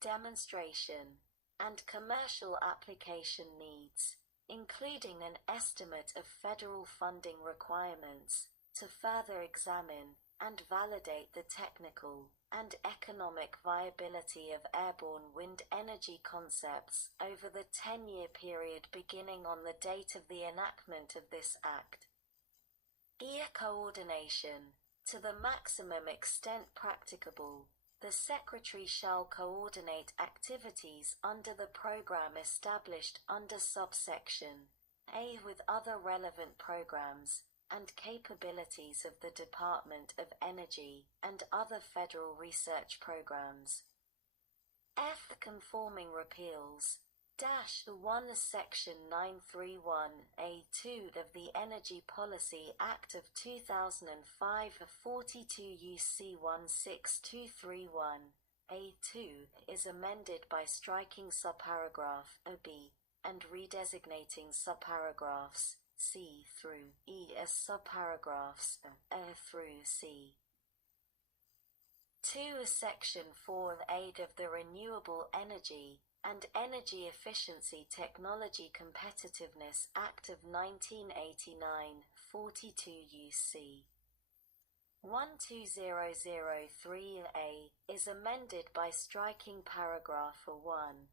demonstration, and commercial application needs, including an estimate of federal funding requirements, to further examine and validate the technical and economic viability of airborne wind energy concepts over the 10-year period beginning on the date of the enactment of this Act. Coordination. To the maximum extent practicable, the Secretary shall coordinate activities under the program established under subsection A with other relevant programs and capabilities of the Department of Energy and other federal research programs. Conforming repeals. -1 Section 931A2 of the Energy Policy Act of 2005 42 U.C. 16231 A2 is amended by striking subparagraph B and redesignating subparagraphs C through E as subparagraphs A through C. 2 Section 4A of the Renewable Energy and Energy Efficiency Technology Competitiveness Act of 1989, 42 U.C. 12003A is amended by striking paragraph 1.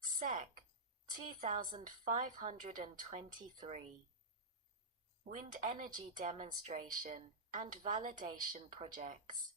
Sec. 2523. Wind energy demonstration and validation projects.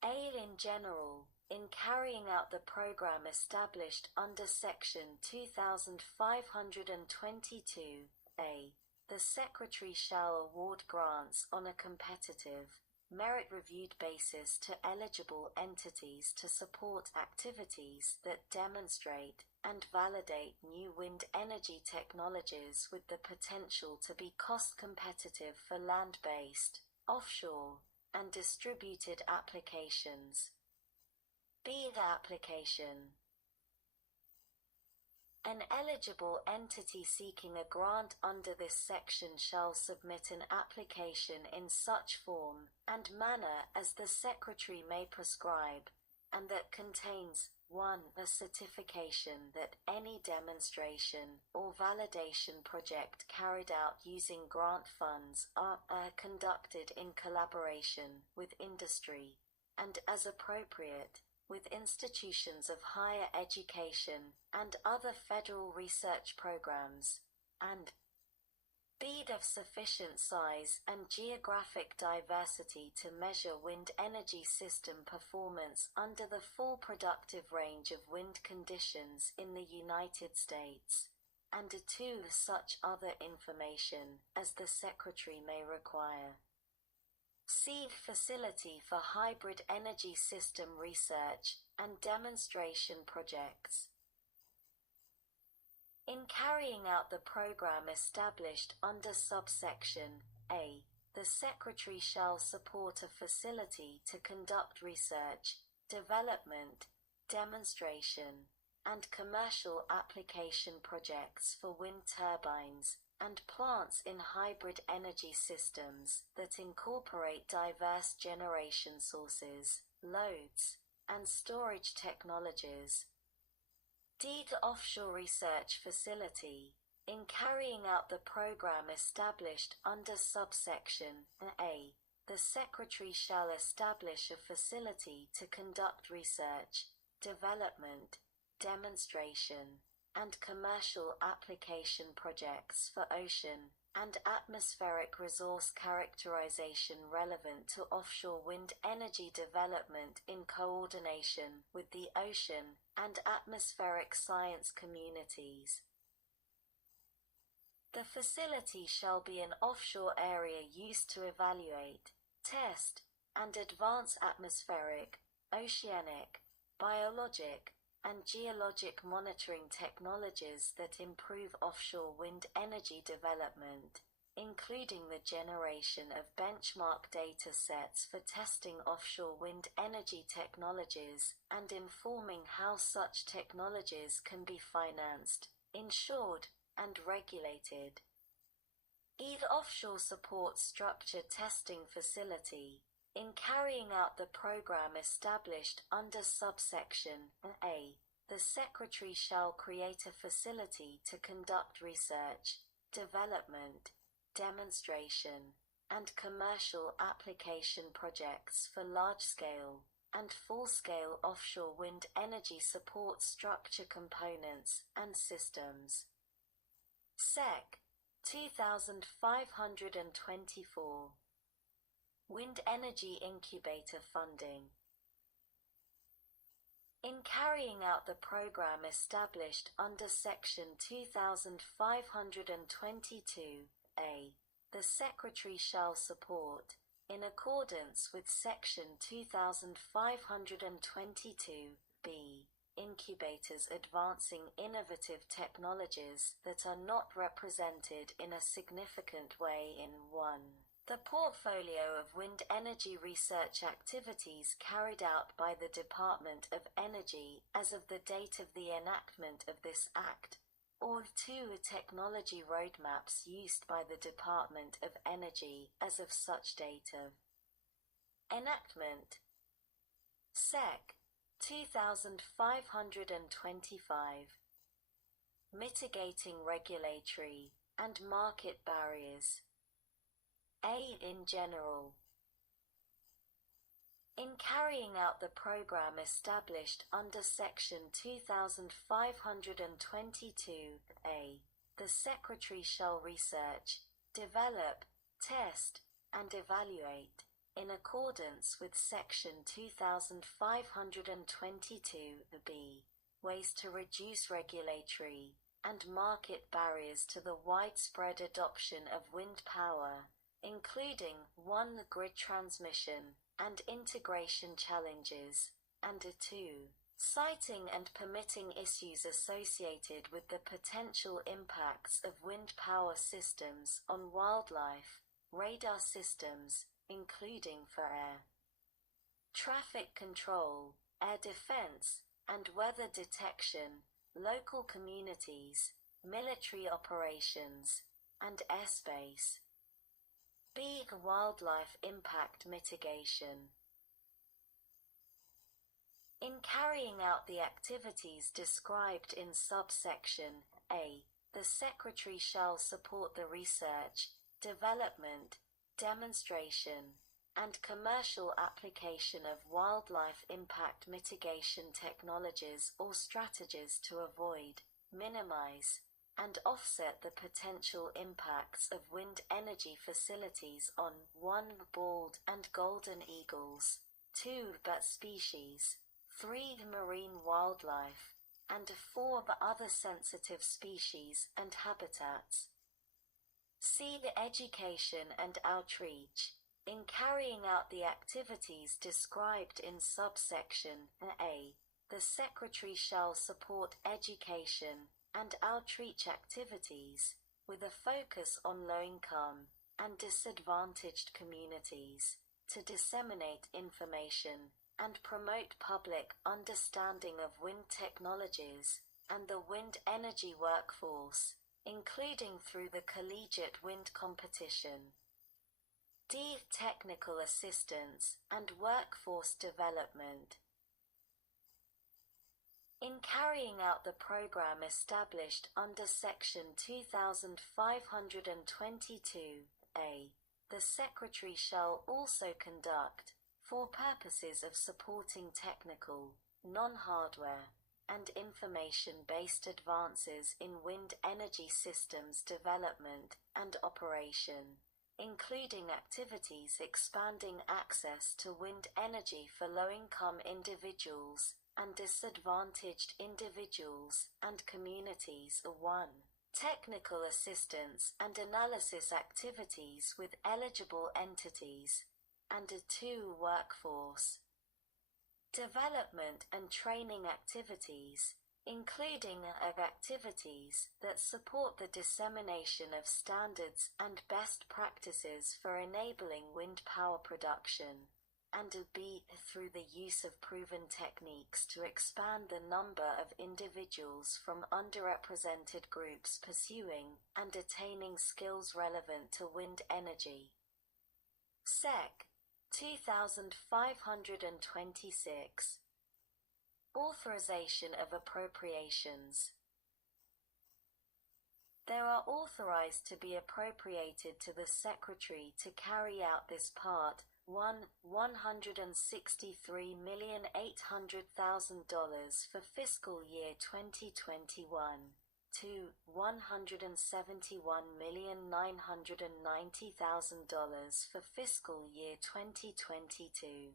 In general, in carrying out the program established under Section 2522A, the Secretary shall award grants on a competitive, merit-reviewed basis to eligible entities to support activities that demonstrate and validate new wind energy technologies with the potential to be cost-competitive for land-based, offshore, and distributed applications. The application. An eligible entity seeking a grant under this section shall submit an application in such form and manner as the Secretary may prescribe, and that contains 1. A certification that any demonstration or validation project carried out using grant funds are conducted in collaboration with industry, and as appropriate, with institutions of higher education and other federal research programs, and B. of sufficient size and geographic diversity to measure wind energy system performance under the full productive range of wind conditions in the United States, and 2. Such other information as the Secretary may require. Seed facility for hybrid energy system research and demonstration projects. In carrying out the program established under subsection A, the Secretary shall support a facility to conduct research, development, demonstration, and commercial application projects for wind turbines and plants in hybrid energy systems that incorporate diverse generation sources, loads, and storage technologies. Offshore research facility. In carrying out the program established under subsection A, the Secretary shall establish a facility to conduct research, development, demonstration, and commercial application projects for ocean and atmospheric resource characterization relevant to offshore wind energy development in coordination with the ocean and atmospheric science communities. The facility shall be an offshore area used to evaluate, test, and advance atmospheric, oceanic, biologic, and geologic monitoring technologies that improve offshore wind energy development, including the generation of benchmark data sets for testing offshore wind energy technologies and informing how such technologies can be financed, insured, and regulated. Offshore support structure testing facility. In carrying out the program established under subsection A, the Secretary shall create a facility to conduct research, development, demonstration, and commercial application projects for large-scale and full-scale offshore wind energy support structure components and systems. Sec. 2524. Wind Energy Incubator Funding. In carrying out the program established under Section 2522A, the Secretary shall support, in accordance with Section 2522B, incubators advancing innovative technologies that are not represented in a significant way in 1. The portfolio of wind energy research activities carried out by the Department of Energy as of the date of the enactment of this Act, or 2. Technology roadmaps used by the Department of Energy as of such date of enactment. Sec. 2525. Mitigating regulatory and market barriers. A. In general. In carrying out the program established under Section 2522A, the Secretary shall research, develop, test, and evaluate, in accordance with Section 2522B, ways to reduce regulatory and market barriers to the widespread adoption of wind power, including 1. Grid transmission and integration challenges, and 2. Citing and permitting issues associated with the potential impacts of wind power systems on wildlife, radar systems, including for air traffic control, air defense, and weather detection, local communities, military operations, and airspace. B. Wildlife impact mitigation. In carrying out the activities described in subsection A, the Secretary shall support the research, development, demonstration, and commercial application of wildlife impact mitigation technologies or strategies to avoid, minimize, and offset the potential impacts of wind energy facilities on 1. Bald and golden eagles, 2. Bat species, 3. Marine wildlife, and 4. Other sensitive species and habitats. C. Education and outreach. In carrying out the activities described in subsection A, the Secretary shall support education and outreach activities, with a focus on low-income and disadvantaged communities, to disseminate information and promote public understanding of wind technologies and the wind energy workforce, including through the collegiate wind competition. D. Technical assistance and workforce development. In carrying out the program established under Section 2522A, the Secretary shall also conduct, for purposes of supporting technical, non-hardware, and information-based advances in wind energy systems development and operation, including activities expanding access to wind energy for low-income individuals and disadvantaged individuals and communities. 1. Technical assistance and analysis activities with eligible entities, and 2. Workforce development and training activities, including activities that support the dissemination of standards and best practices for enabling wind power production, and B. Through the use of proven techniques to expand the number of individuals from underrepresented groups pursuing and attaining skills relevant to wind energy. Sec. 2526. Authorization of appropriations. There are authorized to be appropriated to the Secretary to carry out this part, 1. $163,800,000 for fiscal year 2021. 2. $171,990,000 for fiscal year 2022.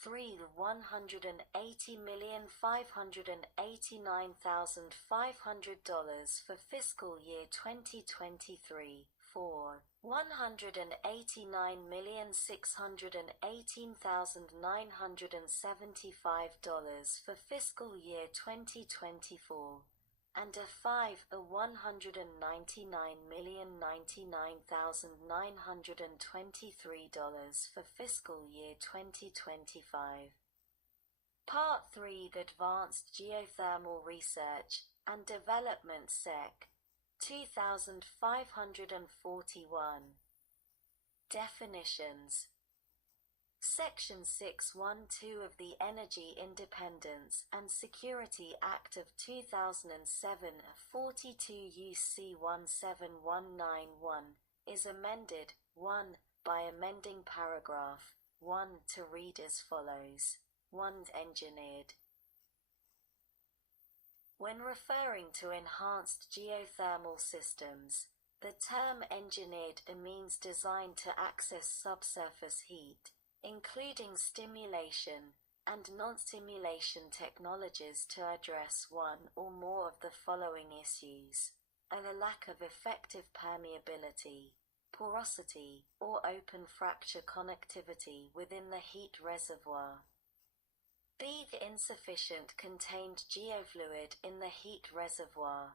3. $180,589,500 for fiscal year 2023. 4. $189,618,975 for fiscal year 2024. And a 5. $199,099,923 for fiscal year 2025. Part 3. Advanced Geothermal Research and Development Sec. 2541. Definitions. Section 612 of the Energy Independence and Security Act of 2007, 42 U.C. 17191, is amended, 1. By amending paragraph 1 to read as follows. 1. Engineered. When referring to enhanced geothermal systems, the term engineered means designed to access subsurface heat, including stimulation and non-stimulation technologies to address one or more of the following issues: a lack of effective permeability, porosity, or open fracture connectivity within the heat reservoir. B. Insufficient contained geofluid in the heat reservoir.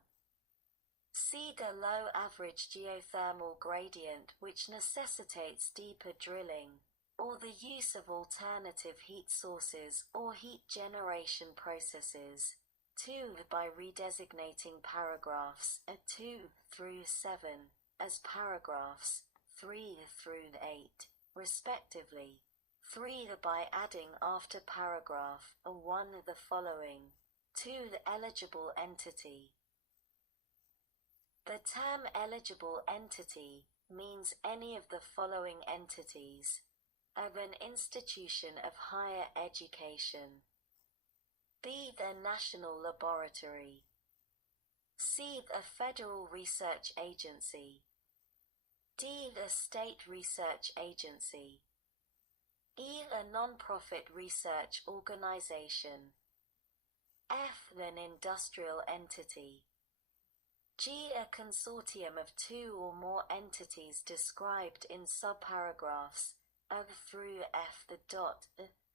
C. The low average geothermal gradient which necessitates deeper drilling, or the use of alternative heat sources or heat generation processes. 2. By redesignating paragraphs 2 through 7 as paragraphs 3 through 8, respectively. 3. By adding after paragraph 1 the following. 2. The eligible entity. The term eligible entity means any of the following entities: of an institution of higher education. B. The national laboratory. C. The federal research agency. D. The state research agency. E. A non-profit research organization. F. An industrial entity. G. A consortium of 2 or more entities described in subparagraphs through F. The dot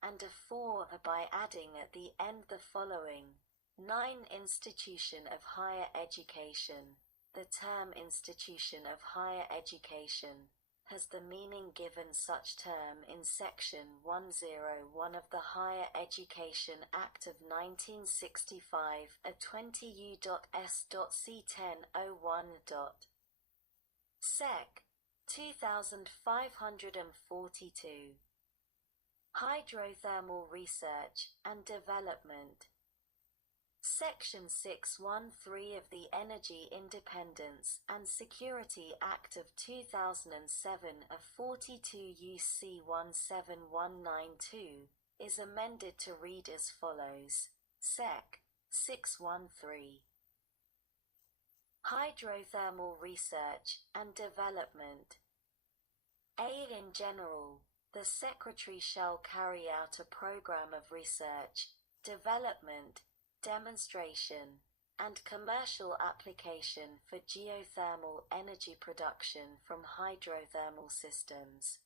and a 4 by adding at the end the following. 9. Institution of higher education. The term institution of higher education has the meaning given such term in Section 101 of the Higher Education Act of 1965, a 20 U.S.C1001. Sec. 2542. Hydrothermal Research and Development. Section 613 of the Energy Independence and Security Act of 2007, a 42 U.C. 17192, is amended to read as follows. Sec. 613. Hydrothermal Research and Development. A. In general, the Secretary shall carry out a program of research, development, demonstration, and commercial application for geothermal energy production from hydrothermal systems.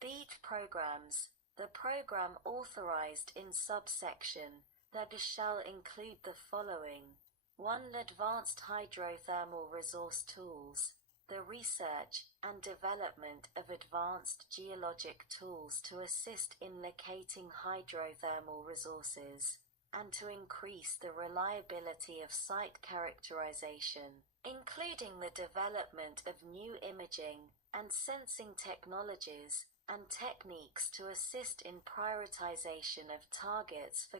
BEAT programs, the program authorized in subsection that shall include the following. 1. Advanced hydrothermal resource tools, the research and development of advanced geologic tools to assist in locating hydrothermal resources, and to increase the reliability of site characterization, including the development of new imaging and sensing technologies and techniques to assist in prioritization of targets for